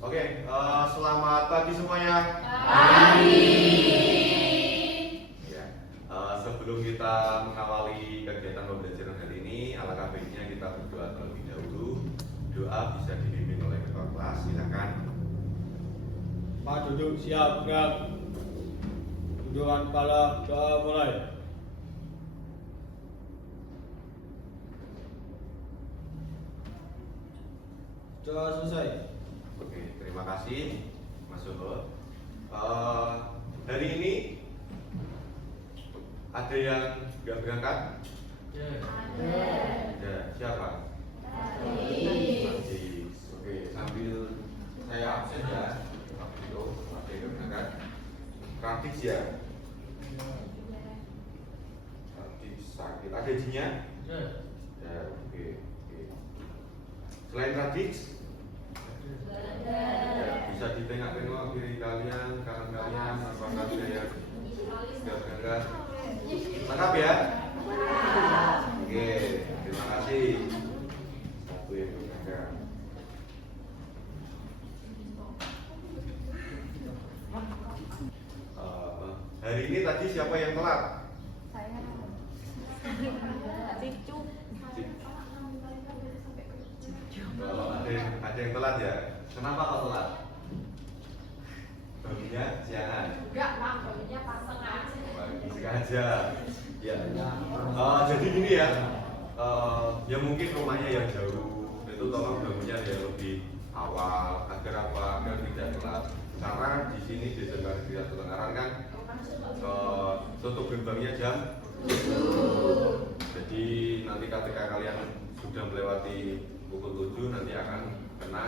Oke, selamat pagi semuanya. Pagi. Ya, sebelum kita mengawali kegiatan pembelajaran hari ini, alangkah baiknya kita berdoa terlebih dahulu. Doa bisa dipimpin oleh ketua kelas. Silakan. Pak duduk siap gerak. Tunjukkan kepala, doa mulai. Doa selesai. Oke, terima kasih Mas Soho. Hari ini ada yang nggak berangkat? Ya, siapa? Aziz. Oke, sambil saya absen ya. Itu ada yang berangkat. Radix ya? Radix sakit. Ada izinnya? Ya, oke. Selain Radix, ya, bisa ditengok-tengok diri kalian, kanan kalian, apakah ada yang nggak berangkat? Lengkap ya? Oke, terima kasih. Satu yang berangkat. Hari ini tadi siapa yang telat? Cicu. Ada yang telat ya? Kenapa kok telat? Bangunnya siangan? Enggak, Bang, bajunya pasang aja. Pagi sengaja. Ya. Jadi gini ya. Ya mungkin rumahnya yang jauh itu tolong bangunnya yang lebih awal agar apa? Agar tidak telat. Karena di sini di Sekretariat Ketenaran kan tutup gerbangnya jam 7. Jadi nanti ketika kalian sudah melewati pukul 7 nanti akan kena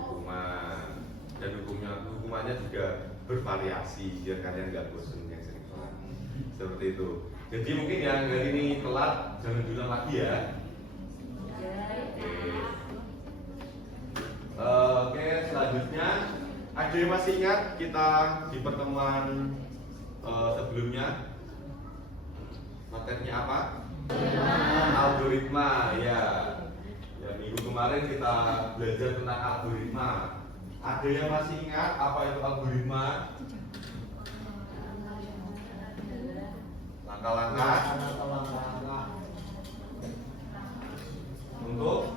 hukuman, dan hukumannya juga bervariasi biar kalian nggak bosan yang sering telat seperti itu. Jadi mungkin yang hari ini telat jangan diulang lagi ya. Oke, selanjutnya ada yang masih ingat kita di pertemuan sebelumnya materinya apa? Algoritma ya. Ya, minggu kemarin kita belajar tentang algoritma. Ada yang masih ingat apa itu algoritma? Langkah-langkah untuk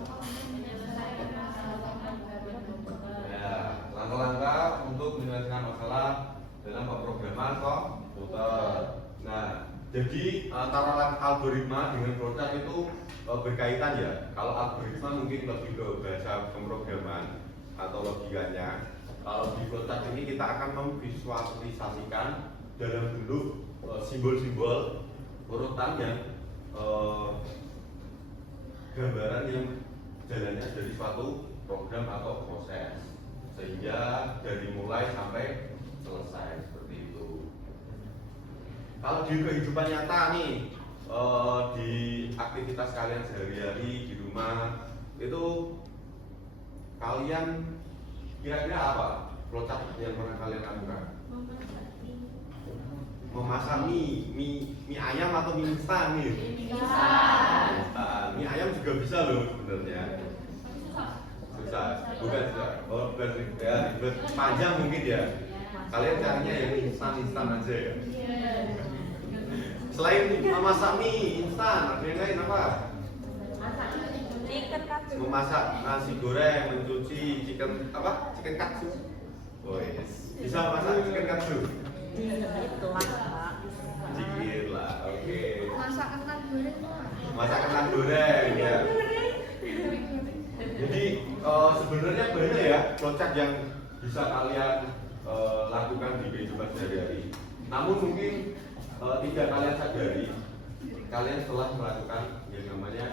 ya, langkah-langkah untuk menyelesaikan masalah dalam pemrograman komputer. Nah, jadi antara algoritma dengan flowchart itu berkaitan ya. Kalau algoritma mungkin lebih ke bahasa pemrograman atau logikanya. Kalau di flowchart ini kita akan memvisualisasikan dalam bentuk simbol-simbol urutan yang gambaran yang jalannya dari suatu program atau proses, sehingga dari mulai sampai selesai seperti itu. Kalau di kehidupan nyata nih, di aktivitas kalian sehari-hari di rumah itu kalian kira-kira apa flowchart yang pernah kalian lakukan? Memasak mie ayam atau mie instan nih? Mie ayam juga bisa loh sebenarnya. Susah, bukan susah. Oh, bukan ya, panjang mungkin ya. Kalian caranya yang instan aja ya. Selain memasak mie instan, ada yang lain apa? Memasak nasi goreng, mencuci chicken apa? Chicken katsu. Oh yes. Bisa masak chicken katsu? Itulah, Pak. Sedikit lah, oke. Masak kentang goreng. Masak kentang goreng ya. Jadi sebenarnya banyak ya flowchart yang bisa kalian lakukan di kehidupan sehari-hari. Namun mungkin tidak kalian sadari, kalian telah melakukan yang namanya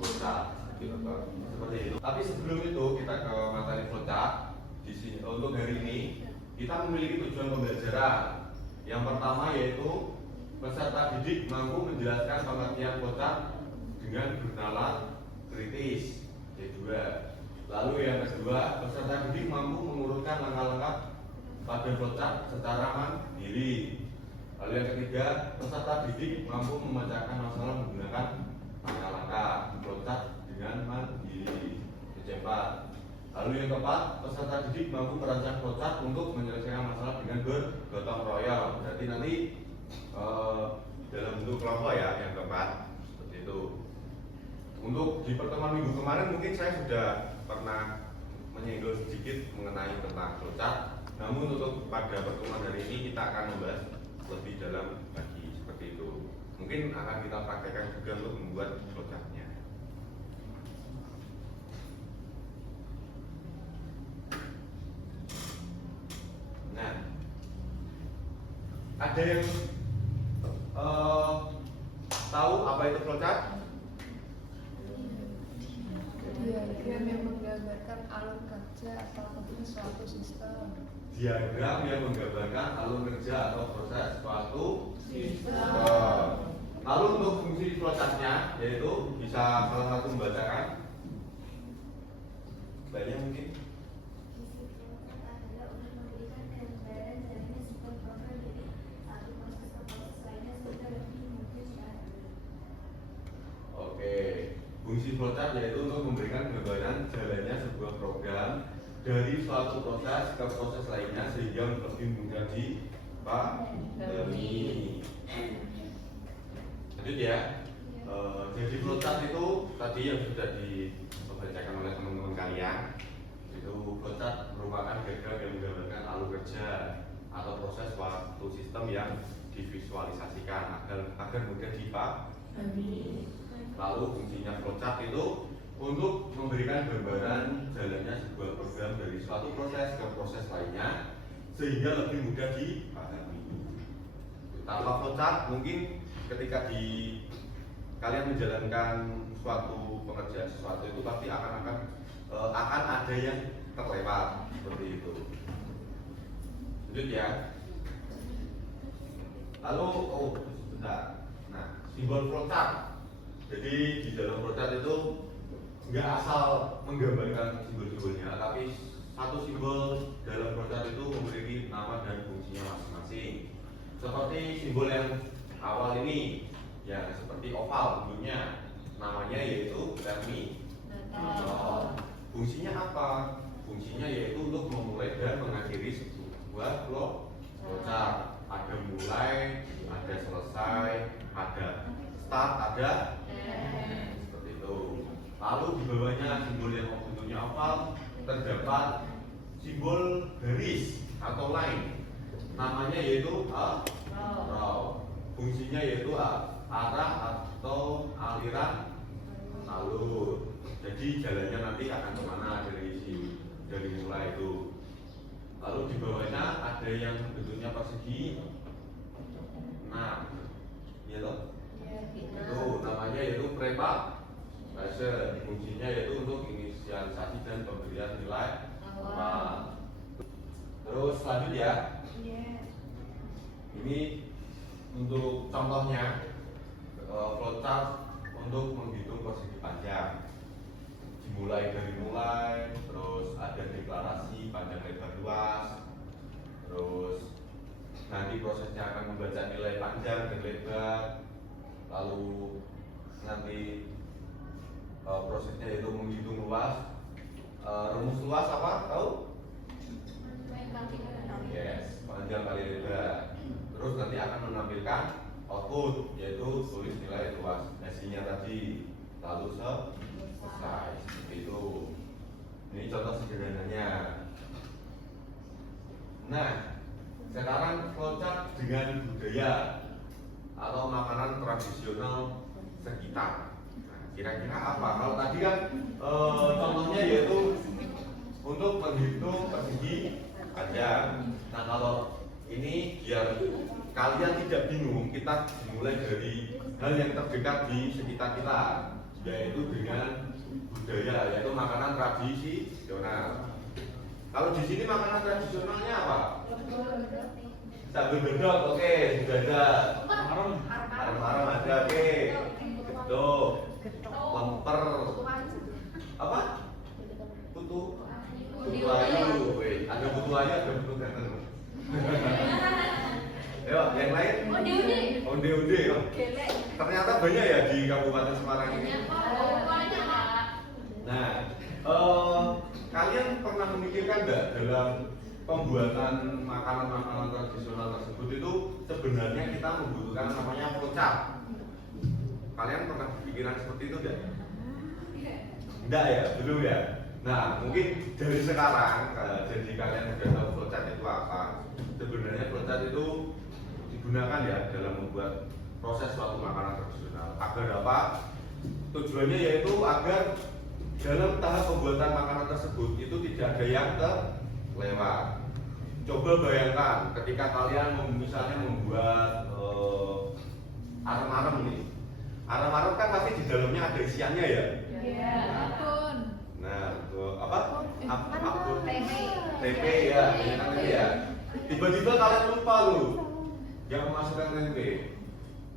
flowchart gitu, seperti itu. Tapi sebelum itu kita ke materi flowchart. Di sini untuk hari ini kita memiliki tujuan pembelajaran. Yang pertama yaitu peserta didik mampu menjelaskan pengertian flowchart dengan bernalar kritis. Yang kedua, lalu yang kedua, peserta didik mampu mengurutkan langkah-langkah pada flowchart secara mandiri. Lalu yang ketiga, peserta didik mampu memecahkan masalah menggunakan langkah-langkah flowchart dengan mandiri. Yang keempat, Lalu yang keempat, peserta didik mampu merancang flowchart untuk menyelesaikan masalah dengan bergotong royong. Berarti nanti dalam bentuk kelompok ya yang keempat, seperti itu. Untuk di pertemuan minggu kemarin mungkin saya sudah pernah menyinggung sedikit mengenai tentang flowchart. Namun untuk pada pertemuan hari ini kita akan membahas lebih dalam lagi seperti itu. Mungkin akan kita praktekkan juga untuk membuat flowchartnya. Nah, ada yang tahu apa itu flowchart? Diagram yang menggambarkan alur kerja atau suatu sistem. Diagram yang menggambarkan alur kerja atau proses suatu sistem. Lalu untuk fungsi flowchartnya yaitu bisa salah satu membacakan. Banyak mungkin. Oke, fungsi flowchart yaitu untuk memberikan gambaran jalannya sebuah program dari suatu proses ke proses lainnya sehingga lebih mudah dipahami. Lanjut ya. Jadi flowchart itu tadi yang sudah dibacakan oleh teman-teman kalian. Itu flowchart merupakan diagram yang menggambarkan alur kerja atau proses suatu sistem yang divisualisasikan agar mudah dipahami. Lalu fungsinya flowchart itu untuk memberikan gambaran jalannya sebuah program dari suatu proses ke proses lainnya sehingga lebih mudah dipahami. Tanpa flowchart mungkin ketika kalian menjalankan suatu pengerjaan sesuatu itu pasti akan ada yang terlewat seperti itu. Lanjut ya. Lalu sebentar. Nah, simbol flowchart. Jadi di dalam flowchart itu nggak asal menggambarkan simbol-simbolnya, tapi satu simbol dalam flowchart itu memiliki nama dan fungsinya masing-masing. Seperti simbol yang awal ini, ya seperti oval bentuknya, namanya yaitu terminator. Fungsinya apa? Fungsinya yaitu untuk memulai dan mengakhiri sebuah flowchart. Ada mulai, ada selesai, ada start, ada seperti itu. Lalu di bawahnya simbol yang bentuknya oval terdapat simbol garis atau line. Namanya yaitu row. Fungsinya yaitu arah atau aliran alur. Jadi jalannya nanti akan kemana dari mulai itu. Lalu di bawahnya ada yang bentuknya persegi. Nah, iya toh? Itu namanya yaitu preparation. Fungsinya yaitu untuk inisialisasi dan pemberian nilai awal. Terus lanjut ya. Ini untuk contohnya flowchart untuk menghitung persegi panjang. Dimulai dari mulai, terus ada deklarasi panjang lebar luas, terus nanti prosesnya akan membaca nilai panjang dan lebar, lalu nanti prosesnya itu menghitung luas. Rumus luas apa? Tahu? Yes, panjang kali lebar. Terus nanti akan menampilkan output, yaitu tulis nilai luas hasilnya tadi, lalu selesai. Seperti itu. Ini contoh sederhananya. Nah, sekarang flowchart dengan budaya atau makanan tradisional sekitar. Nah, kira-kira apa? Kalau tadi kan contohnya yaitu untuk menghitung persegi panjang. Nah, kalau ini biar kalian tidak bingung, kita dimulai dari hal yang terdekat di sekitar kita, yaitu dengan budaya, yaitu makanan tradisional. Kalau di sini makanan tradisionalnya apa? Sambal bedok, oke, sudah ada. Arem-arem ada, oke. Gedok, lemper, apa? Putu ayu, ada putu ayu, ada putu ganteng. Ayo, yang lain? Onde-onde. Ternyata banyak ya di Kabupaten Semarang ini. Nah, kalian memikirkan nggak dalam pembuatan makanan-makanan tradisional tersebut itu sebenarnya kita membutuhkan namanya flowchart. Kalian pernah pikiran seperti itu nggak? Enggak ya, belum ya. Nah, mungkin dari sekarang jadi kalian sudah tahu flowchart itu apa. Sebenarnya flowchart itu digunakan ya dalam membuat proses suatu makanan tradisional. Agar apa? Tujuannya yaitu agar dalam tahap pembuatan makanan tersebut itu tidak ada yang terlewat. Coba bayangkan ketika kalian misalnya membuat arem-arem nih. Arem-arem kan pasti di dalamnya ada isiannya ya. Iya. Apapun. Nah, apa? Apapun. Tempe. Tempe ya, tempe ya. Tiba-tiba kalian lupa loh yang memasukkan tempe.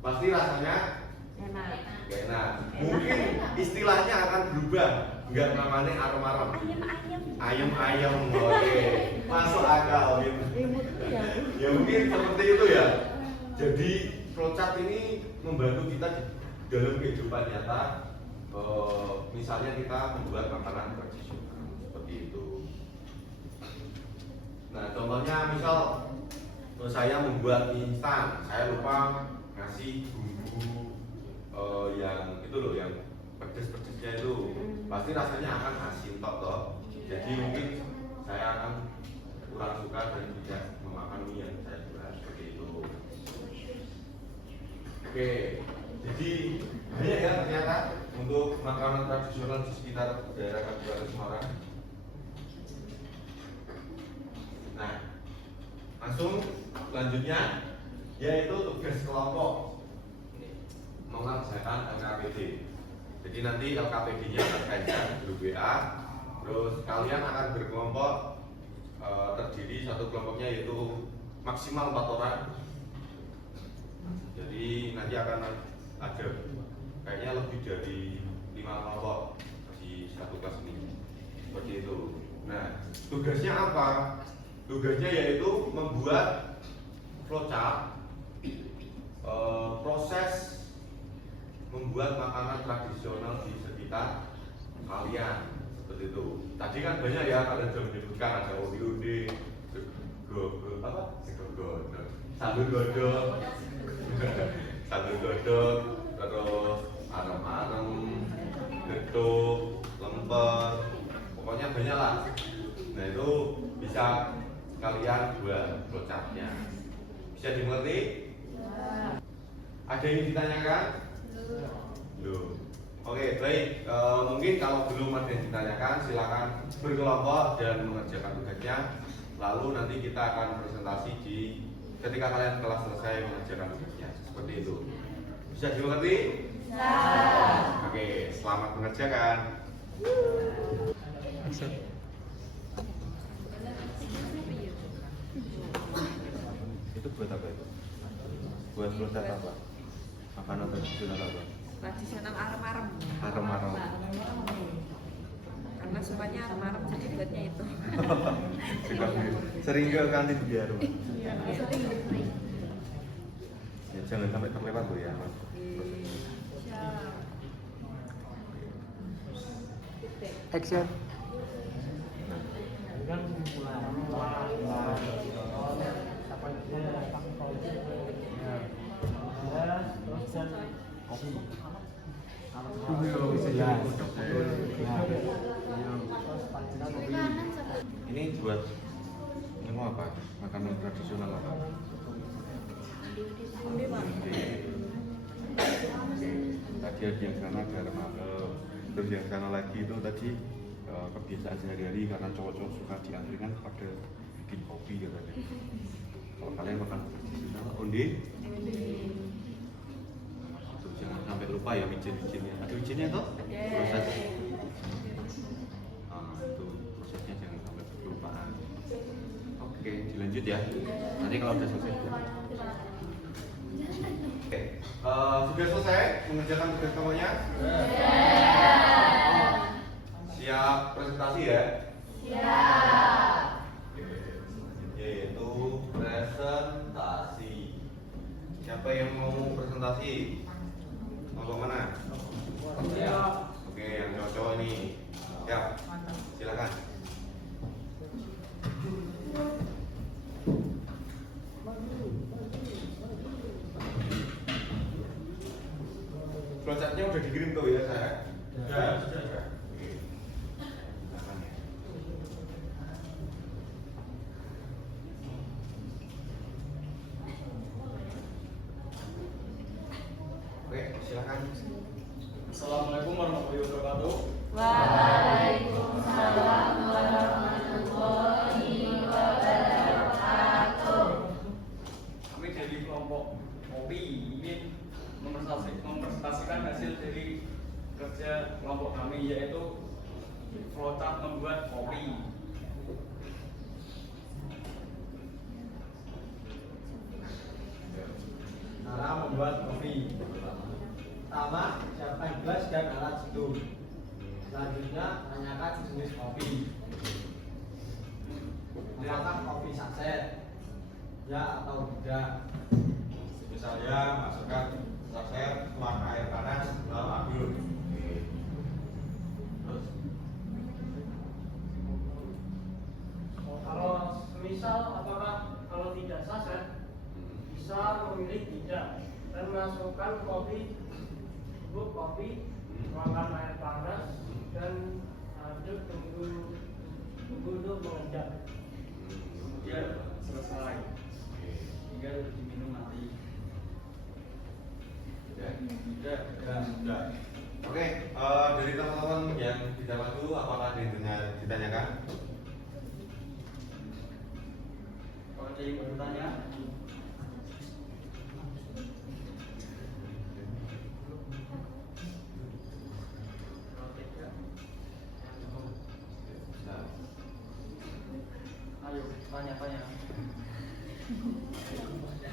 Pasti rasanya Enak. gak enak. Mungkin istilahnya akan berubah. Enggak namanya arem-arem. Ayam-ayam. Oke. Masuk akal gitu. Ya mungkin seperti itu ya. Jadi flowchart ini membantu kita dalam kehidupan nyata. Misalnya kita membuat makanan tradisional seperti itu. Nah, contohnya misal saya membuat mie instan, saya lupa ngasih bumbu yang itu loh, yang pedes-pedesnya itu, pasti rasanya akan asin toh. Jadi mungkin saya akan kurang suka dan tidak memakan mie yang saya buat seperti itu. Oke, jadi banyak ya ternyata untuk makanan tradisional di sekitar daerah Kabupaten Semarang. Nah, langsung selanjutnya yaitu tugas kelompok mengerjakan LKPD. Jadi nanti LKPD-nya terkait grup WA, terus kalian akan berkelompok terdiri satu kelompoknya yaitu maksimal 4 orang. Jadi nanti akan ada kayaknya lebih dari 5 kelompok di satu kelas ini. Seperti itu. Nah, tugasnya apa? Tugasnya yaitu membuat flowchart proses membuat makanan tradisional di sekitar kalian. Seperti itu. Tadi kan banyak ya kalian sudah menyebutkan ada undi-undi, sambal godok, sambal godok, terus arem-arem, getuk, lemper, pokoknya banyak lah. Nah itu bisa kalian buat flowchartnya. Bisa dimengerti? Ada yang ditanyakan? Belum. Oke, baik. Mungkin kalau belum ada yang ditanyakan, silakan berkelompok dan mengerjakan tugasnya. Lalu nanti kita akan presentasi ketika kalian telah selesai mengerjakan tugasnya. Seperti itu. Bisa dimengerti? Bisa. Oke, selamat mengerjakan. Itu buat apa itu? Buat flowchart apa? Makanan tradisional apa? Tradisional arem-arem. Arem-arem. Karena sukanya arem-arem jadi buatnya itu. Sering ke kantin biar. Iya, sering. Ya, jangan sampai terlewat tuh ya, Mas. Action. Ini buat mau apa? Makanan tradisional apa? Tadi ada yang sana garam arem, terus yang sana lagi itu tadi kebiasaan sehari-hari karena cowok-cowok suka diantrikan pada bikin kopi katanya. Kalau kalian makan tradisional, onde? Jangan sampai lupa ya micin-micinnya. Ada micinnya toh? Proses. Itu prosesnya jangan sampai kelupaan. Oke, dilanjut ya. Nanti kalau udah selesai. Oke, sudah selesai mengerjakan tugas kelompoknya? Siap presentasi ya? Siap. Yaitu presentasi. Siapa yang mau presentasi? Kelompok mana? Oke, yang cowok-cowok ini. Siap. Silakan. pesannya udah dikirim tuh ya saya. Sudah. Oke. Silakan ya. Oke, silakan. Assalamualaikum warahmatullahi wabarakatuh. Waalaikumsalam warahmatullahi wabarakatuh. Kami dari kelompok kopi ingin mempresentasikan hasil dari kerja kelompok kami, yaitu flowchart membuat kopi. Cara membuat kopi. Pertama, siapkan gelas dan alat seduh. Selanjutnya, tanyakan jenis kopi. Apakah kopi saset? Ya atau tidak? Misalnya masukkan saset, tuang air panas, lalu aduk. Oke. Terus? Kalau semisal apakah kalau tidak saset bisa memilih tidak dan masukkan kopi, bubuk kopi, tuangkan air panas dan aduk tunggu untuk mengendap. Kemudian selesai, tinggal diminum nanti. Sudah. Oke, dari teman-teman yang tidak waktu, apakah ada yang ditanyakan? Kalau ada yang bertanya, kalau tidak, Nah, ayo tanya-tanya.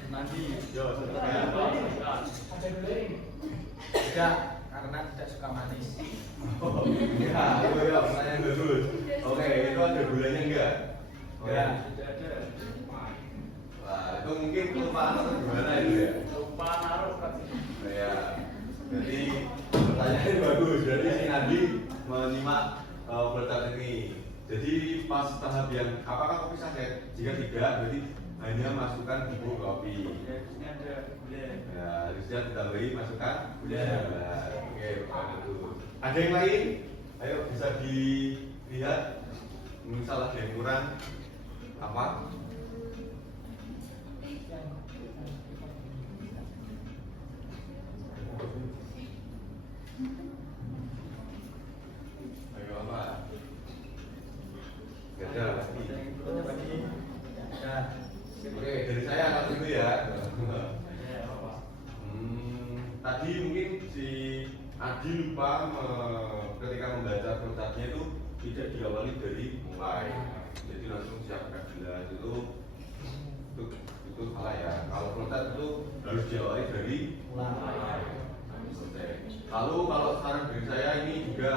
Nanti. yo, sudah. Tidak, karena tidak suka manis. Oh, ya, ya, pertanyaan bagus. Oke, itu ada gulanya enggak? Ya. Tidak ada. Wah, itu mungkin kelupaan atau gimana itu ya? Lupa naruh kan. Ya, jadi pertanyaannya bagus. Jadi si Nadi menyimak flowchart ini. Jadi pas tahap yang apakah kopi saset? Jika tidak, berarti hanya masukkan bubuk kopi. Ya, di sini ada gula. Ya, harusnya ditambahi masukkan Gula. Oke, pertanyaan itu. Ada yang lain? Ayo bisa dilihat. Misal ada yang kurang apa? Ayo apa? Gak ada pasti. Ada yang bertanya lagi? Ya. Oke, dari saya akan dulu ya. Ya, apa? Tadi mungkin si Adi lupa ketika membaca flowchartnya itu tidak diawali dari mulai. Jadi langsung siapkan gelas itu salah ya. Kalau flowchart itu harus diawali dari Mulai. Oke. Lalu kalau saran dari saya ini juga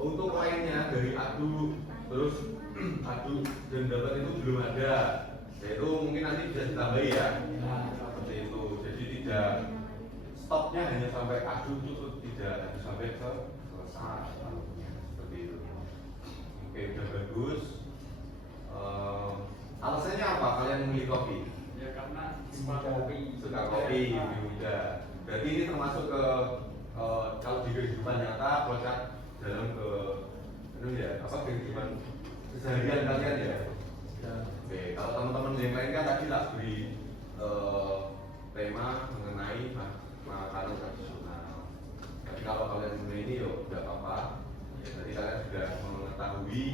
untuk lainnya dari aduk terus aduk dan dapat itu belum ada. Yaitu mungkin nanti bisa ditambahi ya. Seperti itu. Jadi tidak stopnya hanya sampai aduk itu tidak harus sampai ke selesai. Seperti itu. Oke, udah bagus. Alasannya apa kalian memilih kopi? Ya karena suka kopi. Suka kopi lebih mudah. Berarti ini termasuk ke kalau di kehidupan nyata flowchart dalam ke ya apa kehidupan keseharian kalian ya. Oke, kalau teman-teman yang lain kan tadi lah beri tema mengenai makanan tradisional. Tapi kalau kalian memilih ini yo tidak apa-apa. Ya, jadi kalian sudah mengetahui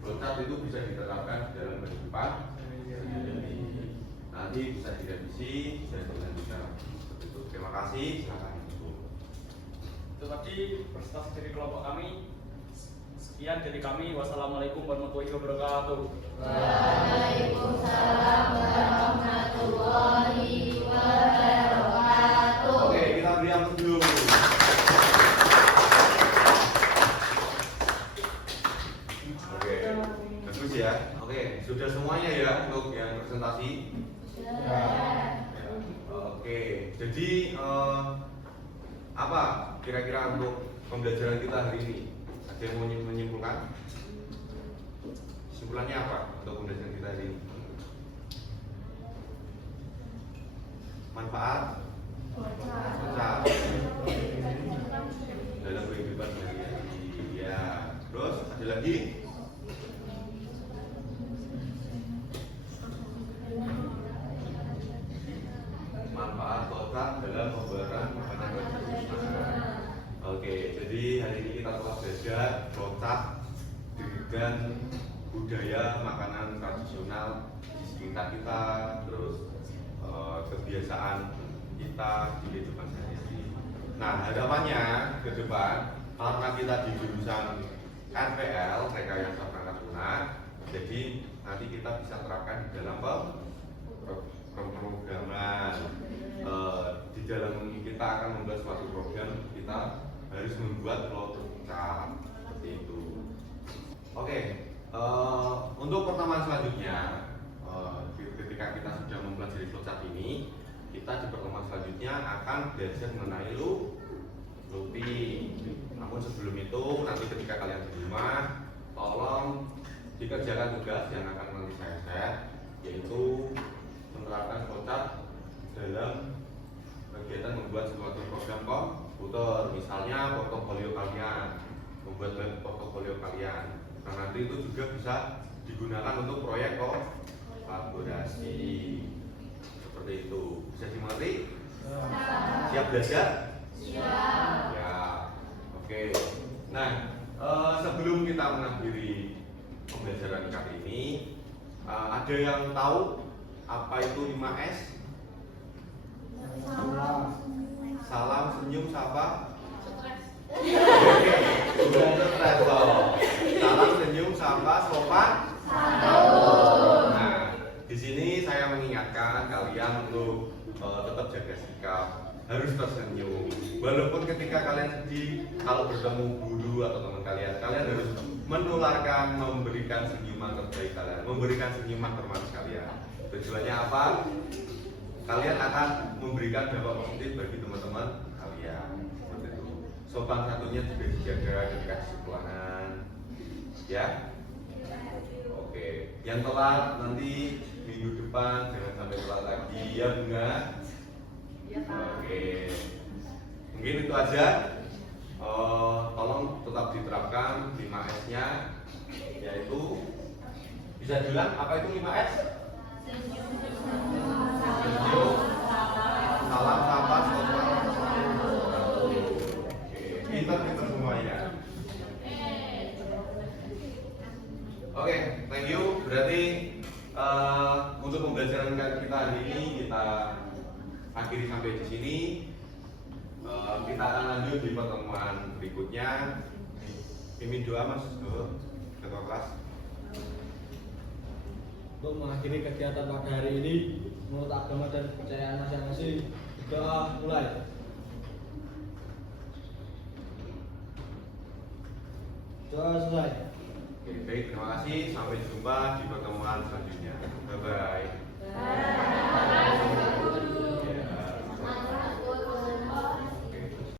flowchart itu bisa diterapkan dalam kehidupan sehari-hari. Nanti bisa direvisi dan dilanjutkan. Itu. Terima kasih. Silakan. Itu tadi presentasi dari kelompok kami. Sekian dari kami. Wassalamualaikum warahmatullahi wabarakatuh. Waalaikumsalam warahmatullahi wabarakatuh. Oke, kita beri aplaus dulu. Oke, bagus ya. Oke, sudah semuanya ya untuk yang presentasi. Ya. Oke, jadi apa kira-kira untuk pembelajaran kita hari ini? Ada yang mau menyimpulkan? Kesimpulannya apa untuk pembelajaran kita hari ini? Manfaat? Bocah. Dalam kehidupan sehari-hari. Ya. Terus ada lagi? Manfaat bocah dalam pembuatan makanan tradisional. Oke, jadi hari ini kita telah belajar bocah dengan budaya makanan tradisional di sekitar kita, terus kebiasaan kita di kehidupan sehari-hari. Nah, harapannya ke depan karena kita di jurusan RPL rekayasa perangkat lunak, jadi nanti kita bisa terapkan di dalam pemrograman. Di dalam kita akan membuat suatu program, kita harus membuat flowchart seperti itu. Oke, untuk pertemuan selanjutnya, ketika kita sudah mempelajari flowchart ini, kita di pertemuan selanjutnya akan belajar mengenai looping. Namun sebelum itu, nanti ketika kalian di rumah, tolong dikerjakan tugas yang akan nanti saya share, yaitu menerapkan flowchart dalam kegiatan membuat suatu program komputer, misalnya portofolio kalian, membuat web portofolio kalian. Nah, nanti itu juga bisa digunakan untuk proyek kolaborasi seperti itu. Bisa dimengerti? Siap belajar? Siap. Ya, oke. Nah, sebelum kita mengakhiri pembelajaran kali ini, ada yang tahu apa itu 5S? Salam, senyum, sapa. Oke, bukan stres loh. Salam, senyum, sapa, sopan. Nah, di sini saya mengingatkan kalian untuk tetap jaga sikap, harus tersenyum. Walaupun ketika kalian sedih, kalau bertemu guru atau teman kalian, kalian harus menularkan, memberikan senyuman terbaik kalian, memberikan senyuman termanis kalian. Tujuannya apa? Kalian akan memberikan dampak positif bagi teman-teman kalian. Seperti itu. Sopan satunya juga dijaga ketika di sekolahan. Ya. Oke. Yang telat nanti minggu depan jangan sampai telat lagi ya Bunga. Oke. Mungkin itu aja. Tolong tetap diterapkan 5S-nya, yaitu bisa bilang apa itu 5S? Senyum, salam, sapa, sopan. Pintar semuanya. Oke, thank you. Berarti untuk pembelajaran kita hari ini kita akhiri sampai di sini. Kita akan lanjut di pertemuan berikutnya. Pimpin doa Mas Ketua Kelas. Untuk mengakhiri kegiatan pada hari ini, menurut agama dan kepercayaan masing-masing, doa mulai. Doa selesai. Oke, baik, terima kasih. Sampai jumpa di pertemuan selanjutnya. Bye bye.